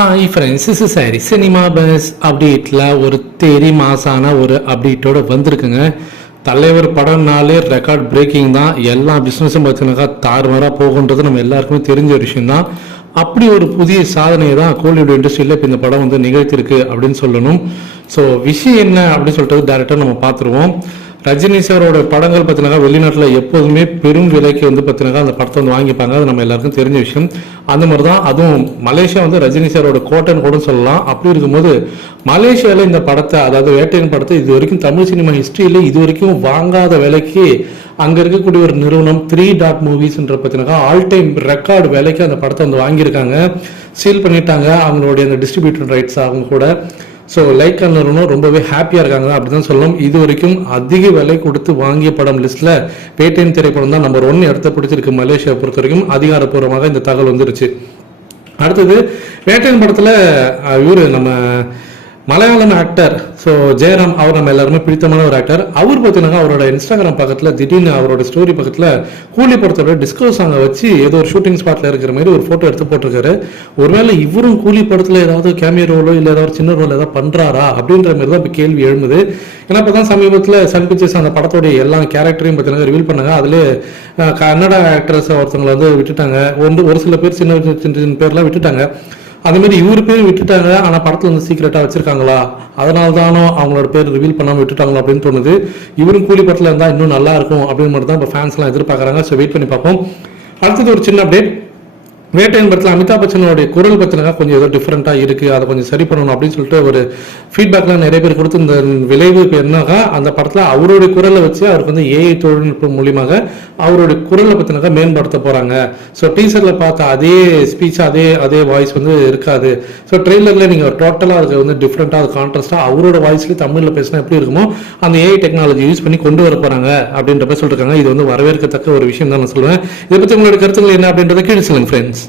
Hi friends is sorry cinema buzz அப்டேட்டில் ஒரு தேரி மாசான ஒரு அப்டேட்டோட வந்திருக்குங்க. தலைவர் படம்னாலே ரெக்கார்ட் பிரேக்கிங் தான். எல்லா பிஸ்னஸும் பார்த்தீங்கன்னாக்கா தாறுமாறாக போகுன்றது நம்ம எல்லாருக்குமே தெரிஞ்ச ஒரு விஷயம் தான் அப்படி ஒரு புதிய சாதனையை தான் கோலிவுட் இண்டஸ்ட்ரியில் இப்போ இந்த படம் வந்து நிகழ்த்திருக்கு அப்படின்னு சொல்லணும். ஸோ விஷயம் என்ன அப்படின்னு சொல்லிட்டு டேரெக்டாக நம்ம பார்த்துருவோம். ரஜினி சாரோட படங்கள் பார்த்தீங்கன்னா வெளிநாட்டில் எப்போதுமே பெரும் விலைக்கு வந்து பார்த்தீங்கன்னா அந்த படத்தை வந்து வாங்கிப்பாங்க. அது நம்ம எல்லாருக்கும் தெரிஞ்ச விஷயம். அந்த மாதிரி தான் அதுவும் மலேசியா வந்து ரஜினி சாரோட கோட்டைன்னு கூட சொல்லலாம். அப்படி இருக்கும்போது மலேசியாவில் இந்த படத்தை அதாவது வேட்டையின் படத்தை இது வரைக்கும் தமிழ் சினிமா ஹிஸ்ட்ரியில் இது வரைக்கும் வாங்காத விலைக்கு அங்கே இருக்கக்கூடிய ஒரு நிறுவனம் த்ரீ டாட் மூவிஸ்ன்ற பார்த்தீங்கன்னா ஆல் டைம் ரெக்கார்டு விலைக்கு அந்த படத்தை வந்து வாங்கியிருக்காங்க. சீல் பண்ணிட்டாங்க. அவங்களுடைய அந்த டிஸ்ட்ரிபியூட்டர் ரைட்ஸ் அவங்க கூட. ஸோ லைக் நிறுவனம் ரொம்பவே ஹாப்பியாக இருக்காங்க. அப்படி தான் சொல்லணும். இது வரைக்கும் அதிக விலை கொடுத்து வாங்கிய படம் லிஸ்ட்டில் பேடிஎம் திரைப்படம் தான் நம்பர் ஒன் இடத்த பிடிச்சிருக்கு மலேசியா பொறுத்த வரைக்கும் அதிகாரப்பூர்வமாக இந்த தகவல் வந்துருச்சு. அடுத்தது வேட்டையன் படத்தில் இவர் நம்ம மலையாளம் ஆக்டர் ஸோ ஜெயராம் அவர் நம்ம எல்லாருமே பிடித்தமான ஒரு ஆக்டர் அவர் பார்த்தீங்கன்னா அவரோட இன்ஸ்டாகிராம் பக்கத்தில் திடீர்னு அவரோட ஸ்டோரி பக்கத்தில் கூலி படத்தோட டிஸ்கோ சாங்கை வச்சு ஏதோ ஒரு ஷூட்டிங் ஸ்பாட்டில் இருக்கிற மாதிரி ஒரு ஃபோட்டோ எடுத்து போட்டிருக்காரு. ஒருவேளை இவரும் கூலி படத்தில் ஏதாவது கேமியோ ரோலோ இல்லை ஏதாவது ஒரு சின்ன ரோல் ஏதாவது பண்ணுறாரா அப்படின்ற மாதிரி தான் இப்போ கேள்வி எழுந்தது. ஏன்னா இப்போ தான் சமீபத்தில் சன் பிக்சர்ஸ் அந்த படத்தோடைய எல்லா கேரக்டரையும் பார்த்தீங்கன்னா ரிவீல் பண்ணாங்க. அதிலே கன்னடா ஆக்டர்ஸ் ஒருத்தவங்களை வந்து விட்டுட்டாங்க. ஒன்று ஒரு சில பேர் சின்ன சின்ன சின்ன பேர்லாம் விட்டுட்டாங்க. அதே மாதிரி இவர் பேர் விட்டுட்டாங்க ஆனால் படத்தில் வந்து சீக்கிரட்டாக வச்சிருக்காங்களா? அதனால தானோ அவங்களோட பேர் ரிவீல் பண்ணாமல் விட்டுட்டாங்களா அப்படின்னு தோணுது. இவரும் கூலி படத்தில் இருந்தால் இன்னும் நல்லா இருக்கும் அப்படின்னு மட்டும் தான் இப்போ ஃபேன்ஸ்லாம் எதிர்பார்க்குறாங்க. ஸோ வெயிட் பண்ணி பார்ப்போம். அடுத்தது ஒரு சின்ன அப்டேட் வேட்டையின் படத்தில் அமிதாப் பச்சனோடைய குரல் பத்தினா கொஞ்சம் ஏதோ டிஃப்ரெண்ட்டாக இருக்குது அதை கொஞ்சம் சரி பண்ணணும் அப்படின்னு சொல்லிட்டு ஒரு ஃபீட்பேக்லாம் நிறைய பேர் கொடுத்து இந்த விளைவு இப்போ என்னக்கா அந்த படத்தில் அவருடைய குரலை வச்சு அவருக்கு வந்து ஏஐ தொழில்நுட்பம் மூலியமாக அவருடைய குரலை பற்றினாக்கா மேம்படுத்த போகிறாங்க ஸோ டீசரில் பார்த்த அதே ஸ்பீச் அதே அதே வாய்ஸ் வந்து இருக்காது. ஸோ ட்ரெய்லரில் நீங்கள் டோட்டலாக அதுக்கு வந்து டிஃப்ரெண்ட்டாக அது கான்ட்ராஸ்ட்டாக அவரோட வாய்ஸ்லேயே தமிழில் பேசினா எப்படி இருக்குமோ அந்த ஏஐ டெக்னாலஜி யூஸ் பண்ணி கொண்டு வர போகிறாங்க அப்படின்ற மாதிரி சொல்லியிருக்காங்க இது வந்து வரவேற்கத்தக்க ஒரு விஷயம் தான் நான் சொல்லுவேன். இதை பற்றி உங்களுடைய கருத்துக்கள் என்ன அப்படின்றத கீழே சொல்லுங்கள் ஃப்ரெண்ட்ஸ்